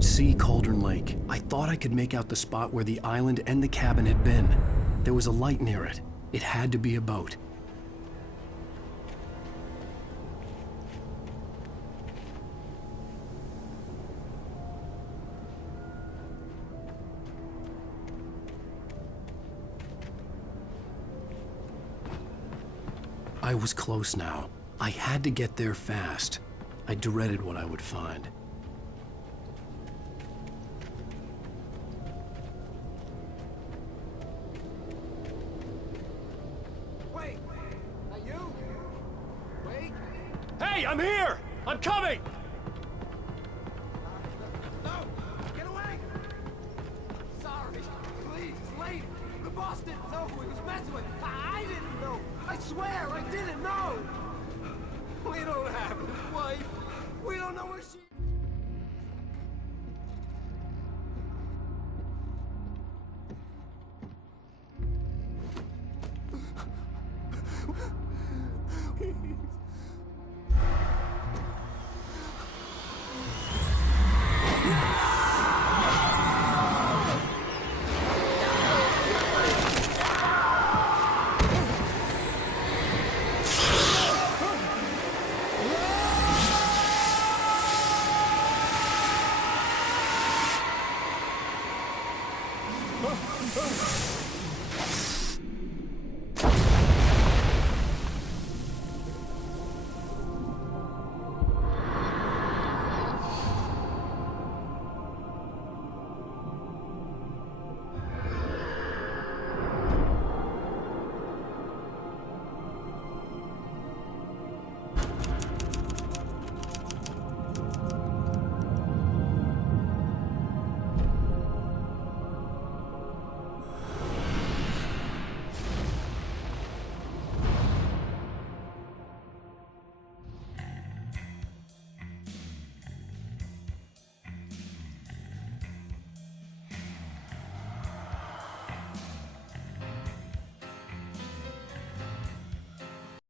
could see Cauldron Lake. I thought I could make out the spot where the island and the cabin had been. There was a light near it. It had to be a boat. I was close now. I had to get there fast. I dreaded what I would find. Wait! Are you? Wait! Hey, I'm here! I'm coming! No! Get away! Sorry. Please, it's late. The boss didn't know who he was messing with. I didn't know. I swear, I didn't know. We don't have his wife. We don't know where she...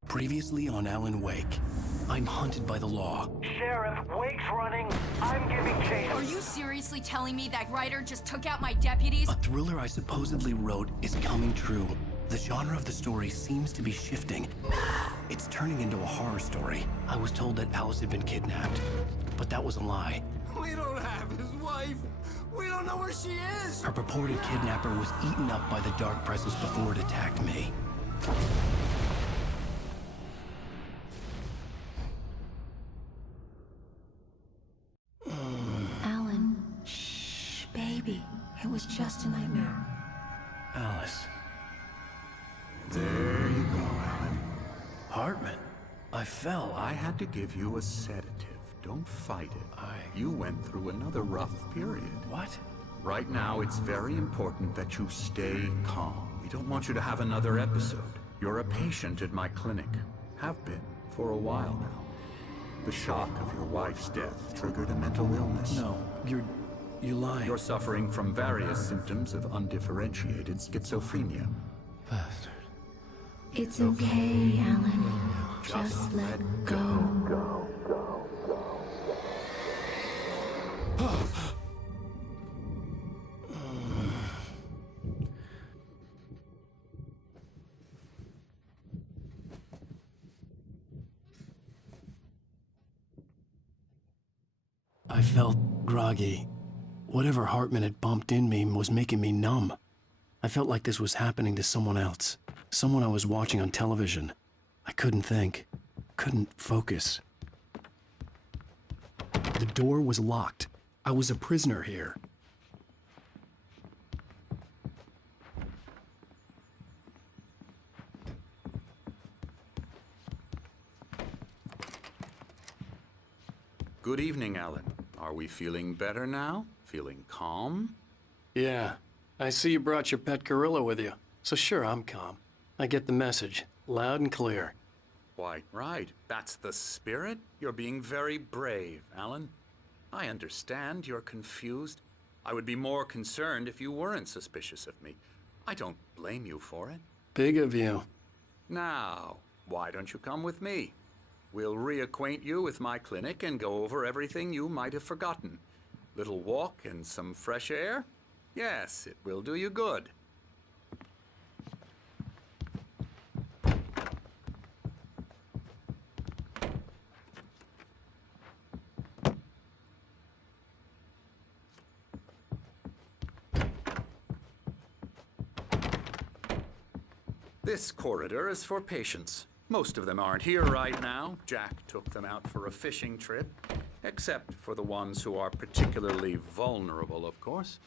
Previously on Alan Wake, I'm hunted by the law. Sheriff, Wake's running. I'm giving chase. Are you seriously telling me that writer just took out my deputies? A thriller I supposedly wrote is coming true. The genre of the story seems to be shifting. It's turning into a horror story. I was told that Alice had been kidnapped, but that was a lie. We don't have his wife. We don't know where she is. Her purported kidnapper was eaten up by the dark presence before it attacked me. Alan, shh, baby. It was just a nightmare. Alice. There you go, Alan. Hartman. I fell. I had to give you a sedative. Don't fight it. You went through another rough period. What? Right now, it's very important that you stay calm. We don't want you to have another episode. You're a patient at my clinic. Have been for a while now. The shock of your wife's death triggered a mental illness. No, you lying. You're suffering from various symptoms of undifferentiated schizophrenia. Bastard. It's okay, Alan. Just let go. I felt groggy. Whatever Hartman had bumped in me was making me numb. I felt like this was happening to someone else. Someone I was watching on television. I couldn't think. Couldn't focus. The door was locked. I was a prisoner here. Good evening, Alan. Are we feeling better now? Feeling calm? Yeah. I see you brought your pet gorilla with you. So sure, I'm calm. I get the message. Loud and clear. Quite right. That's the spirit. You're being very brave, Alan. I understand you're confused. I would be more concerned if you weren't suspicious of me. I don't blame you for it. Big of you. Now, why don't you come with me? We'll reacquaint you with my clinic and go over everything you might have forgotten. Little walk and some fresh air? Yes, it will do you good. This corridor is for patients. Most of them aren't here right now. Jack took them out for a fishing trip. Except for the ones who are particularly vulnerable, of course.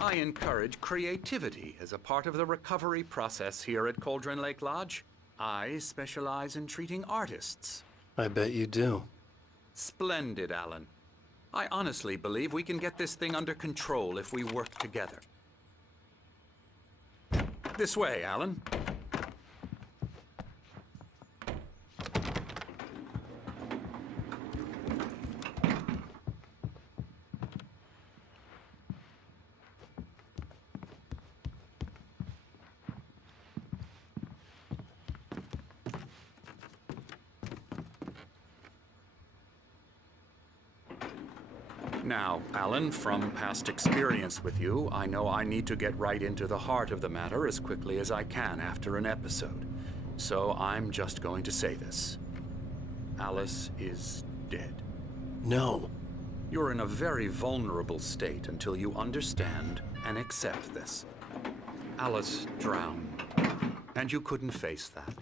I encourage creativity as a part of the recovery process here at Cauldron Lake Lodge. I specialize in treating artists. I bet you do. Splendid, Alan. I honestly believe we can get this thing under control if we work together. This way, Alan. Now, Alan, from past experience with you, I know I need to get right into the heart of the matter as quickly as I can after an episode. So I'm just going to say this. Alice is dead. No. You're in a very vulnerable state until you understand and accept this. Alice drowned, and you couldn't face that.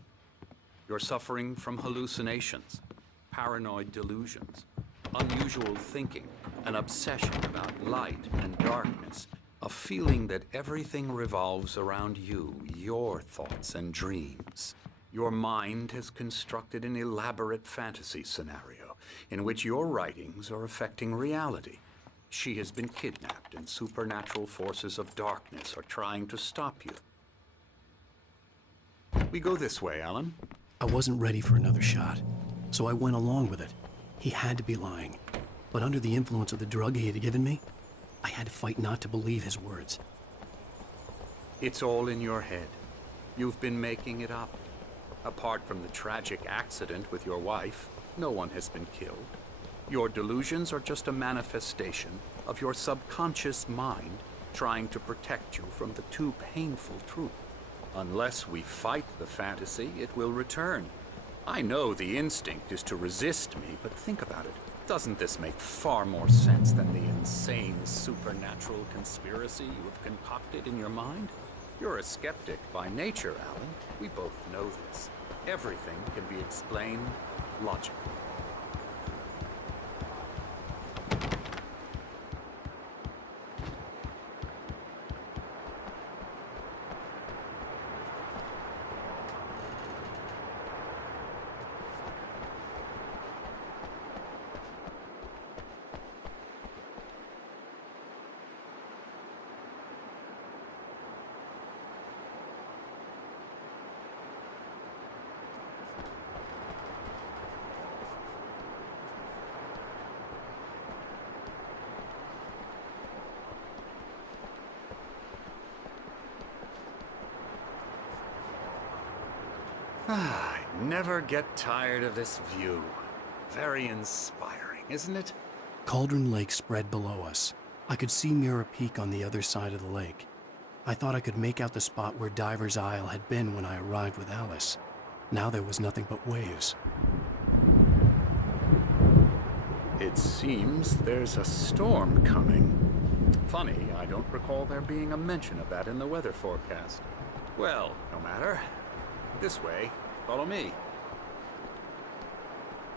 You're suffering from hallucinations, paranoid delusions, unusual thinking, an obsession about light and darkness, a feeling that everything revolves around you, your thoughts and dreams. Your mind has constructed an elaborate fantasy scenario in which your writings are affecting reality. She has been kidnapped and supernatural forces of darkness are trying to stop you. We go this way, Alan. I wasn't ready for another shot, so I went along with it. He had to be lying. But under the influence of the drug he had given me, I had to fight not to believe his words. It's all in your head. You've been making it up. Apart from the tragic accident with your wife, no one has been killed. Your delusions are just a manifestation of your subconscious mind trying to protect you from the too painful truth. Unless we fight the fantasy, it will return. I know the instinct is to resist me, but think about it. Doesn't this make far more sense than the insane supernatural conspiracy you have concocted in your mind? You're a skeptic by nature, Alan. We both know this. Everything can be explained logically. I never get tired of this view. Very inspiring, isn't it? Cauldron Lake spread below us. I could see Mirror Peak on the other side of the lake. I thought I could make out the spot where Diver's Isle had been when I arrived with Alice. Now there was nothing but waves. It seems there's a storm coming. Funny, I don't recall there being a mention of that in the weather forecast. Well, no matter. This way. Follow me.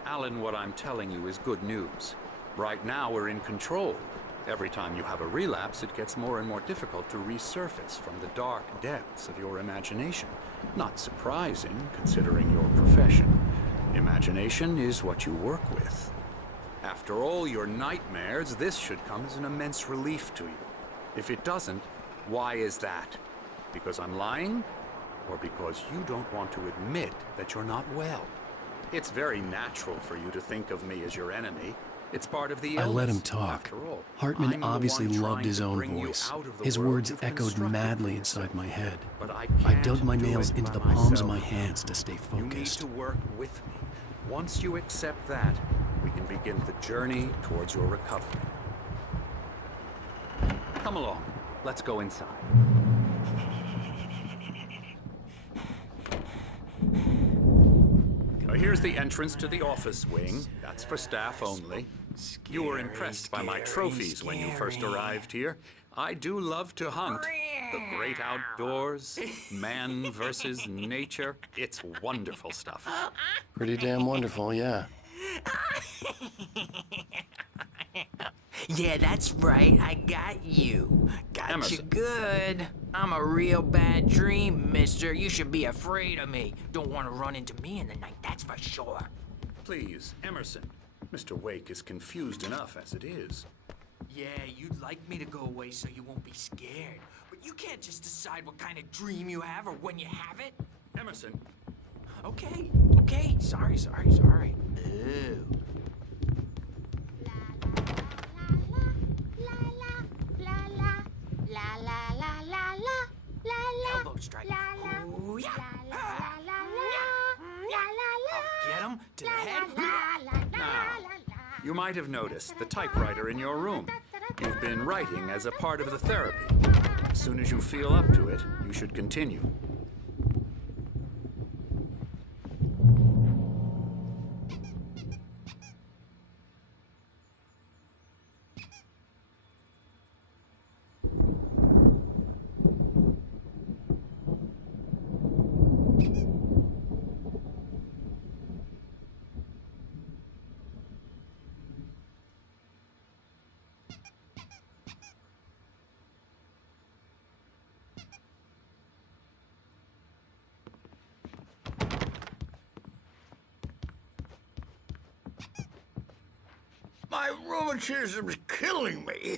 Alan, what I'm telling you is good news. Right now, we're in control. Every time you have a relapse, it gets more and more difficult to resurface from the dark depths of your imagination. Not surprising, considering your profession. Imagination is what you work with. After all your nightmares, this should come as an immense relief to you. If it doesn't, why is that? Because I'm lying? Or because you don't want to admit that you're not well? It's very natural for you to think of me as your enemy. It's part of the illness. I let him talk. Hartman obviously loved his own voice. His words echoed madly inside my head. I dug my nails into the palms of my hands to stay focused. You need to work with me. Once you accept that, we can begin the journey towards your recovery. Come along. Let's go inside. Here's the entrance to the office wing. That's for staff only. You were impressed by my trophies when you first arrived here. I do love to hunt. The great outdoors, man versus nature. It's wonderful stuff. Pretty damn wonderful, yeah. Yeah, that's right. I got you. Got Emerson. you good. I'm a real bad dream, mister. You should be afraid of me. Don't want to run into me in the night, that's for sure. Please, Emerson. Mr. Wake is confused enough as it is. Yeah, you'd like me to go away so you won't be scared. But you can't just decide what kind of dream you have or when you have it. Emerson. Okay. Sorry. Ew. Elbow strike. Ooh, yeah. Get him to the head. Now, you might have noticed the typewriter in your room. You've been writing as a part of the therapy. As soon as you feel up to it, you should continue. My rheumatism's killing me.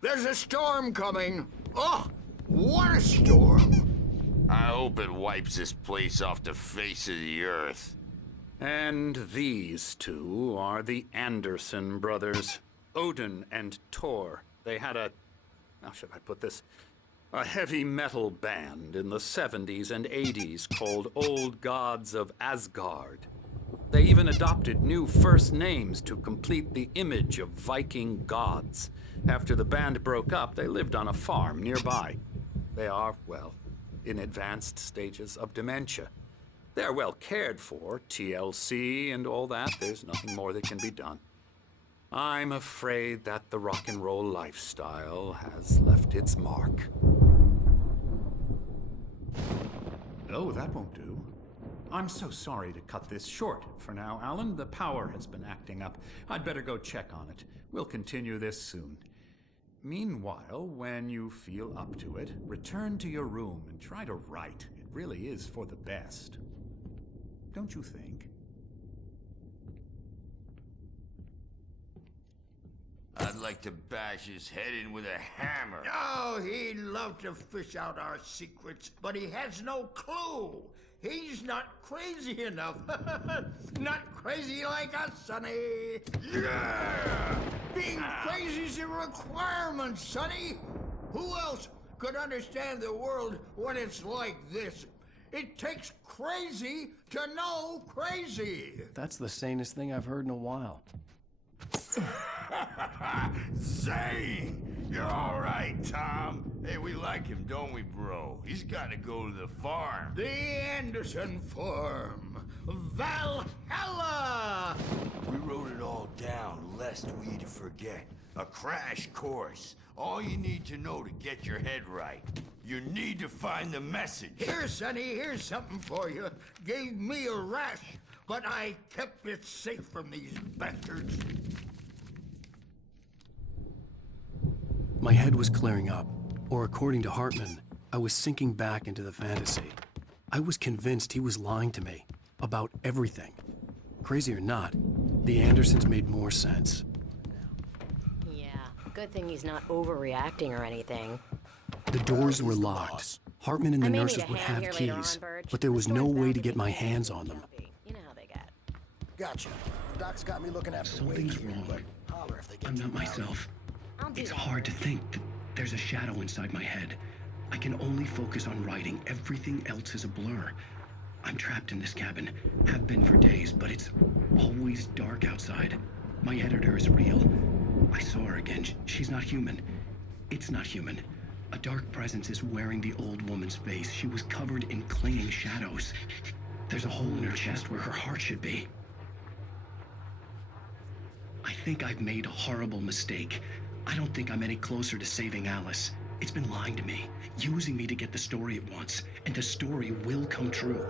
There's a storm coming. Oh, what a storm. I hope it wipes this place off the face of the earth. And these two are the Anderson brothers, Odin and Thor. They had how should I put this? A heavy metal band in the 70s and 80s called Old Gods of Asgard. They even adopted new first names to complete the image of Viking gods. After the band broke up, they lived on a farm nearby. They are, well, in advanced stages of dementia. They're well cared for, TLC and all that. There's nothing more that can be done. I'm afraid that the rock and roll lifestyle has left its mark. Oh, that won't do. I'm so sorry to cut this short for now, Alan. The power has been acting up. I'd better go check on it. We'll continue this soon. Meanwhile, when you feel up to it, return to your room and try to write. It really is for the best. Don't you think? I'd like to bash his head in with a hammer. Oh, he'd love to fish out our secrets, but he has no clue. He's not crazy enough. Not crazy like us, Sonny. Yeah! Being crazy's a requirement, Sonny. Who else could understand the world when it's like this? It takes crazy to know crazy. That's the sanest thing I've heard in a while. Zane! You're all right, Tom. Hey, we like him, don't we, bro? He's got to go to the farm. The Anderson Farm. Valhalla! We wrote it all down, lest we forget. A crash course. All you need to know to get your head right. You need to find the message. Here, Sonny, here's something for you. Gave me a rash, but I kept it safe from these bastards. My head was clearing up, or according to Hartman, I was sinking back into the fantasy. I was convinced he was lying to me about everything. Crazy or not, the Andersons made more sense. Yeah, good thing he's not overreacting or anything. The doors were locked. Hartman and the I may need nurses a would hand have here later keys, on, Birch. but there was The no store's way bound to get be my getting hands pretty on them. jumpy. You know how they get. Gotcha. Doc's got me looking after Something's Wake here, wrong. but holler if they get I'm too not rowdy. myself. I'll do It's that. hard to think that there's a shadow inside my head. I can only focus on writing. Everything else is a blur. I'm trapped in this cabin. Have been for days, but it's always dark outside. My editor is real. I saw her again. She's not human. It's not human. A dark presence is wearing the old woman's face. She was covered in clinging shadows. There's a hole in her chest where her heart should be. I think I've made a horrible mistake. I don't think I'm any closer to saving Alice. It's been lying to me, using me to get the story it wants, and the story will come true.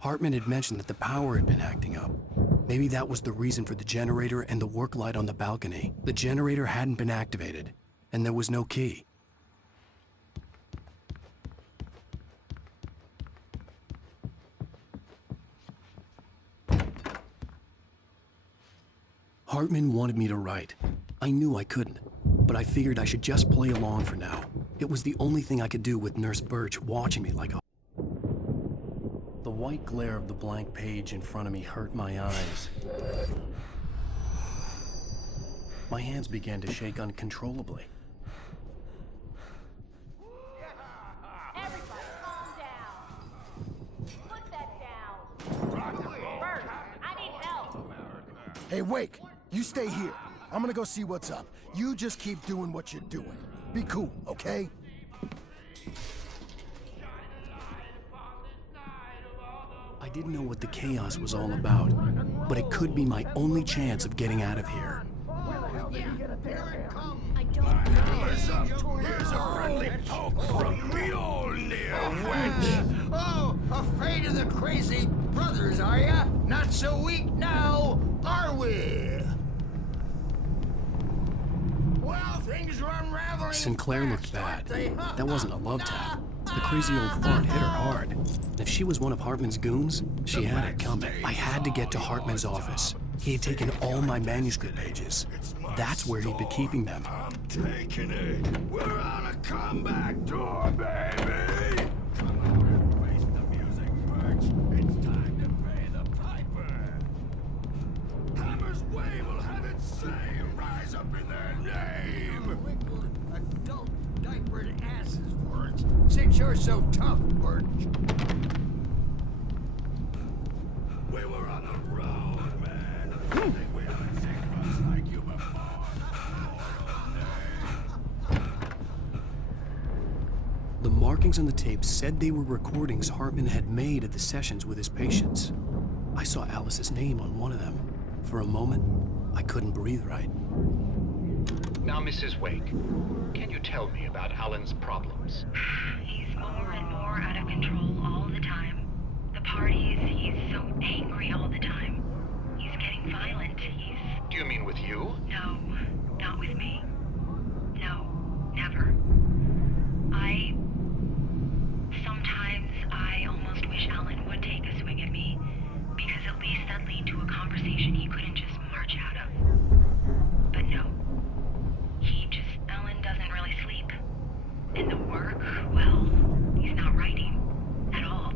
Hartman had mentioned that the power had been acting up. Maybe that was the reason for the generator and the work light on the balcony. The generator hadn't been activated, and there was no key. Hartman wanted me to write. I knew I couldn't, but I figured I should just play along for now. It was the only thing I could do with Nurse Birch watching me like a... The white glare of the blank page in front of me hurt my eyes. My hands began to shake uncontrollably. Everybody calm down. Put that down. Bert, I need help. Hey, Wake, you stay here. I'm gonna go see what's up. You just keep doing what you're doing. Be cool, okay? I didn't know what the chaos was all about, but it could be my only chance of getting out of here. Here's a friendly poke from Mjolnir, wench. Oh, afraid of the crazy brothers, are ya? Not so weak now, are we? Well, things are unraveling. Sinclair looked bad. That wasn't a love tap. The crazy old fart hit her hard. And if she was one of Hartman's goons, she had it coming. I had to get to Hartman's office. He had taken all my manuscript pages. That's where he'd been keeping them. I'm taking it. We're on a comeback tour, baby. Come on, face the music, Birch. It's time to pay the piper. Hammer's Way will have its say. Rise up in their name. Wrinkled, adult, diapered asses for it. Since you're so tough, Birch. We were on the road, man. I think we haven't seen us like you before. The markings on the tape said they were recordings Hartman had made at the sessions with his patients. I saw Alice's name on one of them. For a moment, I couldn't breathe right. Now, Mrs. Wake, can you tell me about Alan's problems? He's more and more out of control all the time. The parties, he's so angry all the time. He's getting violent. Do you mean with you? No, not with me. No, never. Sometimes I almost wish Alan would take a swing at me, because at least that'd lead to a conversation he couldn't just march out of. But no. Alan doesn't really sleep. And the work, well, he's not writing at all.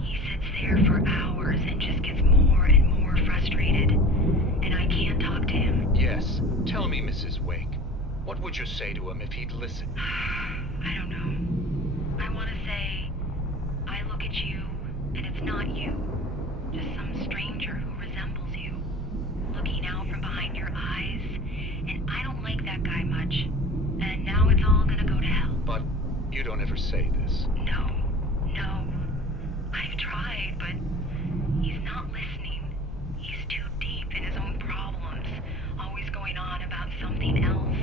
He sits there for hours and just gets more and more frustrated. And I can't talk to him. Yes. Tell me, Mrs. Wake. What would you say to him if he'd listen? I don't know. I want to say, I look at you, and it's not you. Just some stranger who resembles you. Looking out from behind your eyes. And I don't like that guy much. And now it's all gonna go to hell. But you don't ever say this. No. I've tried, but he's not listening. He's too deep in his own problems, always going on about something else.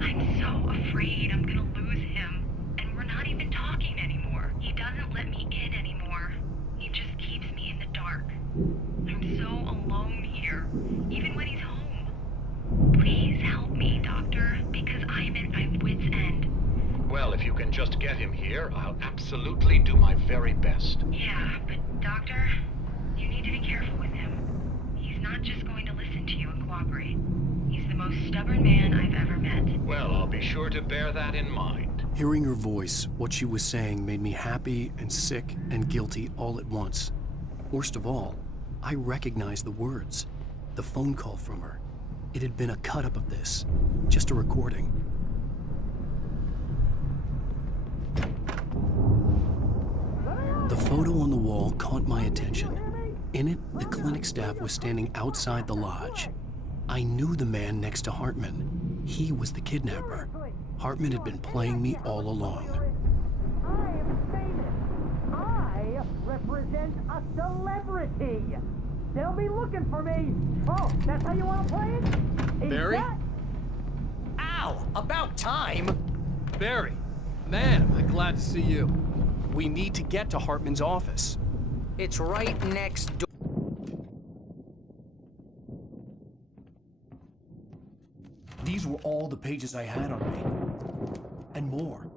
I'm so afraid I'm gonna lose him, and we're not even talking anymore. He doesn't let me in anymore. He just keeps me in the dark. I'm so alone here, even when he's home. Please help me, Doctor, because I'm at my wit's end. Well, if you can just get him here, I'll absolutely do my very best. Yeah, but Doctor, you need to be careful with him. He's not just going to listen to you and cooperate. He's the most stubborn man I've ever met. Well, I'll be sure to bear that in mind. Hearing her voice, what she was saying made me happy and sick and guilty all at once. Worst of all, I recognized the words. The phone call from her. It had been a cut-up of this. Just a recording. The photo on the wall caught my attention. In it, the clinic staff was standing outside the lodge. I knew the man next to Hartman. He was the kidnapper. Hartman had been playing me all along. I am famous. I represent a celebrity. They'll be looking for me. Oh, that's how you want to play it? Is Barry? that- Ow! About time! Barry, man, am I glad to see you. We need to get to Hartman's office. It's right next door. These were all the pages I had on me. And more.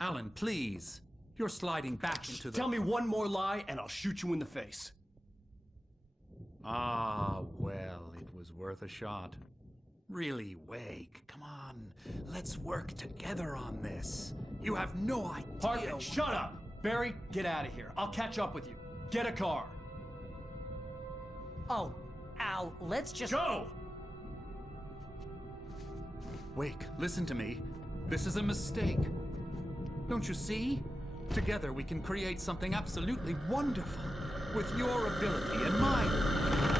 Alan, please. You're sliding back into the... Tell me one more lie and I'll shoot you in the face. Ah, well, it was worth a shot. Really, Wake, come on. Let's work together on this. You have no idea... Hartman, shut up! Barry, get out of here. I'll catch up with you. Get a car. Oh, Al, let's just... Go! Wake, listen to me. This is a mistake. Don't you see? Together we can create something absolutely wonderful. With your ability and mine.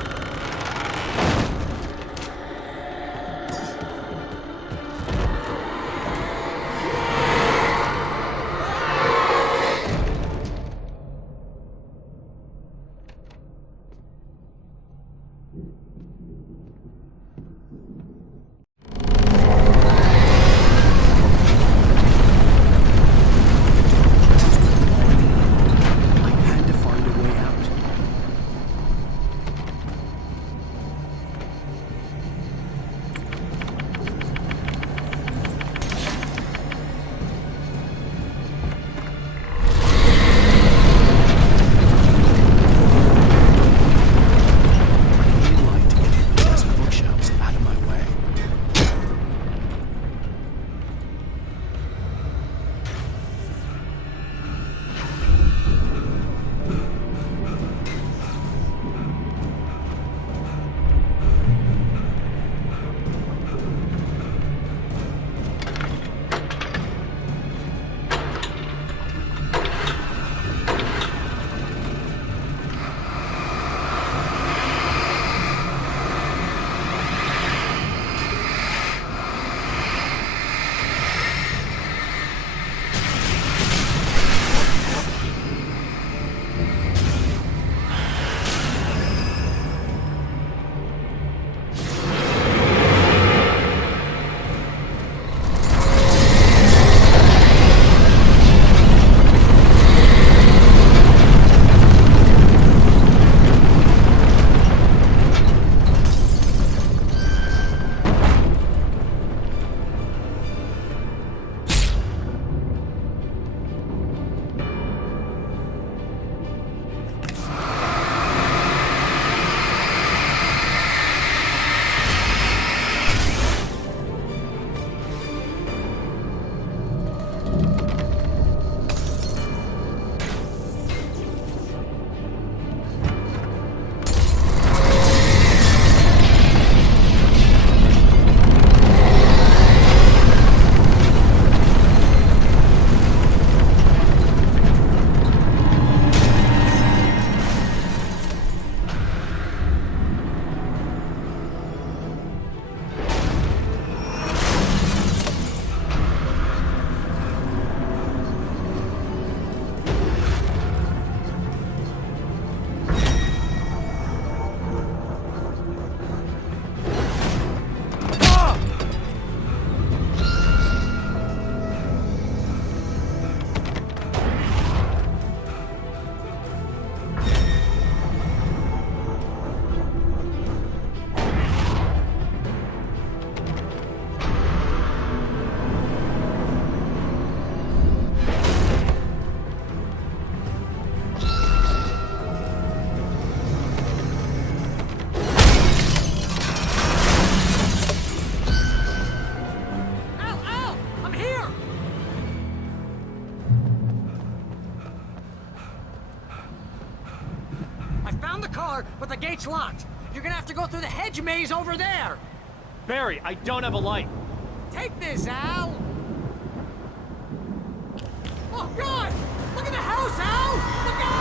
locked. You're gonna have to go through the hedge maze over there. Barry, I don't have a light. Take this, Al. Oh, God! Look at the house, Al! Look out!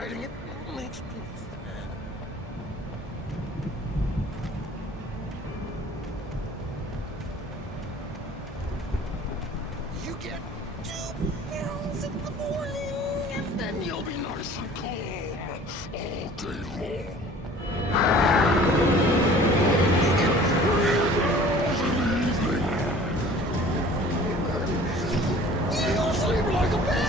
fighting it makes peace. You get 2 pills in the morning, and then you'll be nice and calm all day long. You get 3 pills in the evening. You'll sleep like a baby.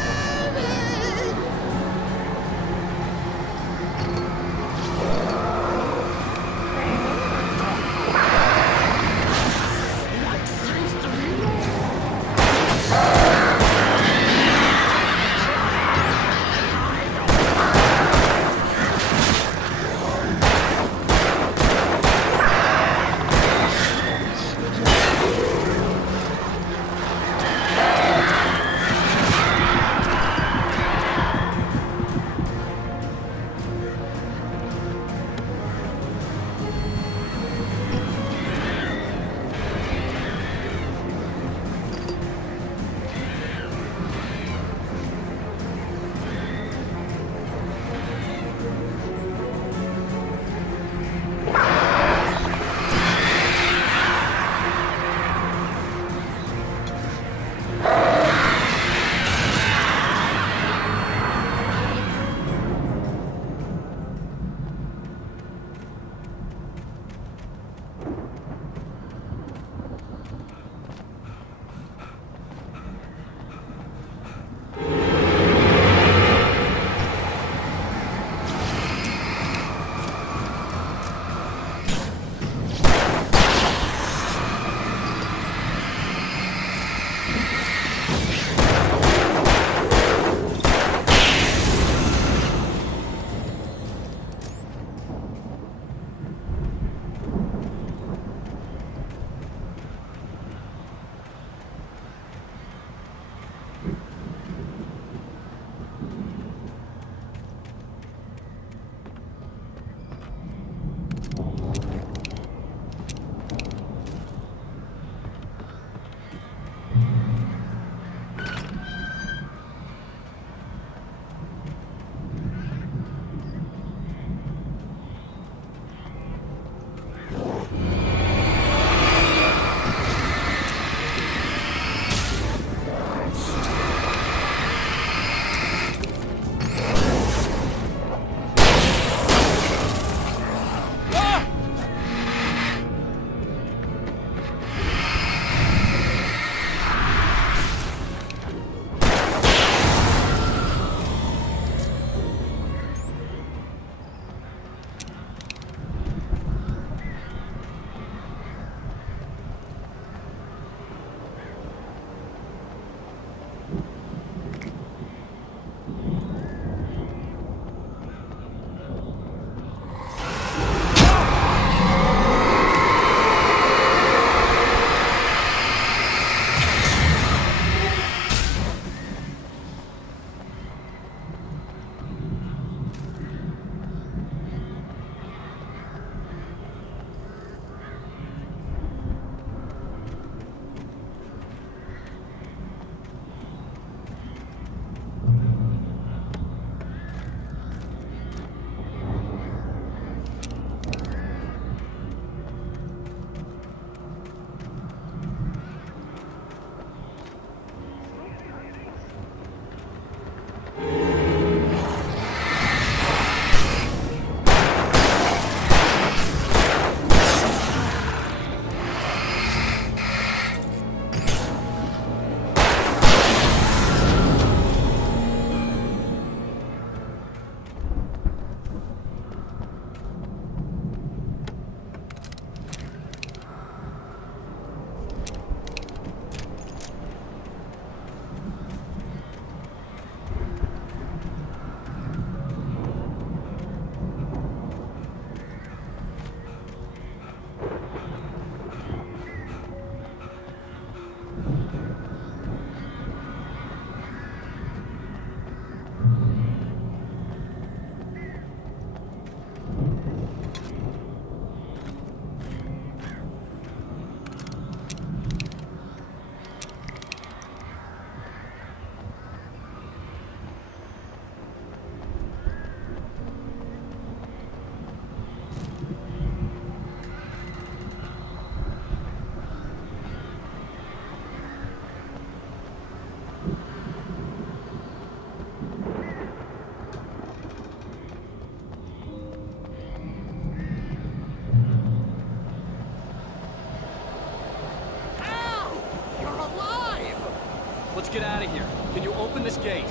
let's get out of here. Can you open this gate?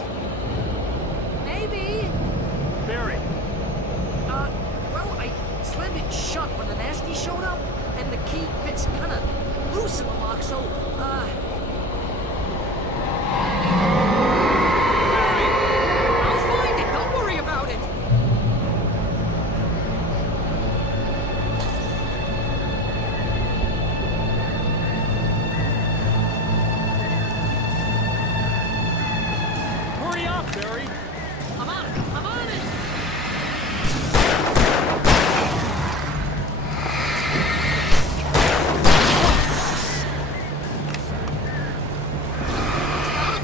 Maybe. Barry. Well, I slammed it shut when the nasty showed up, and the key fits kind of loose in the lock, so, I'll find it. Don't worry about it. Hurry up, Barry. I'm on it. I'm on it.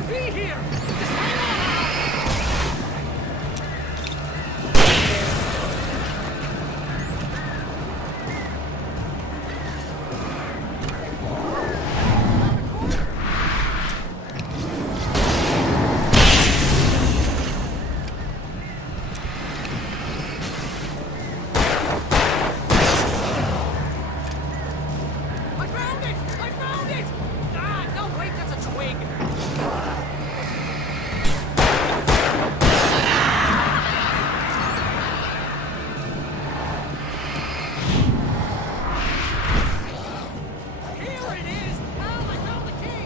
Be here. Just hang on. I found it! I found it! Ah, no, wait, that's a twig. Here it is! Al, I found the key!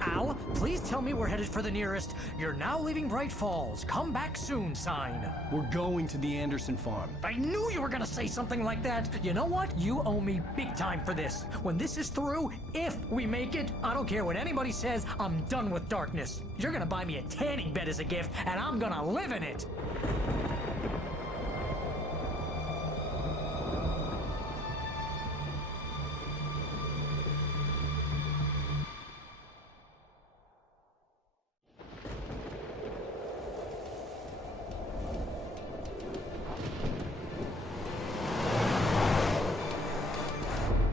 Al, please tell me we're headed for the nearest "You're now leaving Bright Falls. Come back soon" sign. We're going to the Anderson farm. I knew you were gonna say something like that. You know what? You owe me big time for this. When this is through, if we make it, I don't care what anybody says, I'm done with darkness. You're gonna buy me a tanning bed as a gift, and I'm gonna live in it.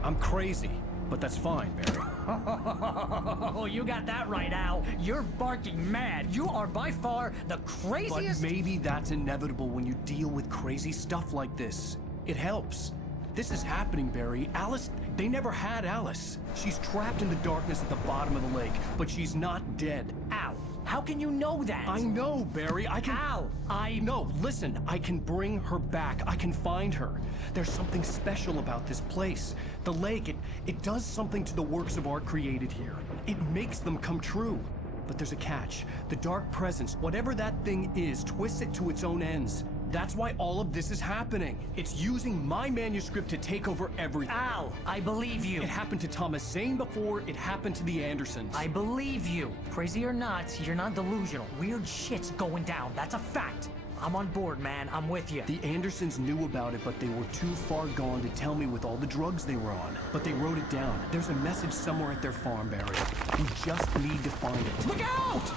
I'm crazy, but that's fine, Barry. Oh, you got that right, Al. You're barking mad. You are by far the But craziest. maybe that's inevitable when you deal with crazy stuff like this. It helps. This is happening, Barry. Alice, they never had Alice. She's trapped in the darkness at the bottom of the lake, but she's not dead. Al, how can you know that? I know, Barry. I can... Al, No, listen. I can bring her back. I can find her. There's something special about this place. The lake, it does something to the works of art created here. It makes them come true. But there's a catch. The dark presence, whatever that thing is, twists it to its own ends. That's why all of this is happening. It's using my manuscript to take over everything. Al, I believe you. It happened to Thomas Zane before, it happened to the Andersons. I believe you. Crazy or not, you're not delusional. Weird shit's going down. That's a fact. I'm on board, man. I'm with you. The Andersons knew about it, but they were too far gone to tell me with all the drugs they were on. But they wrote it down. There's a message somewhere at their farm, Barry. We just need to find it. Look out!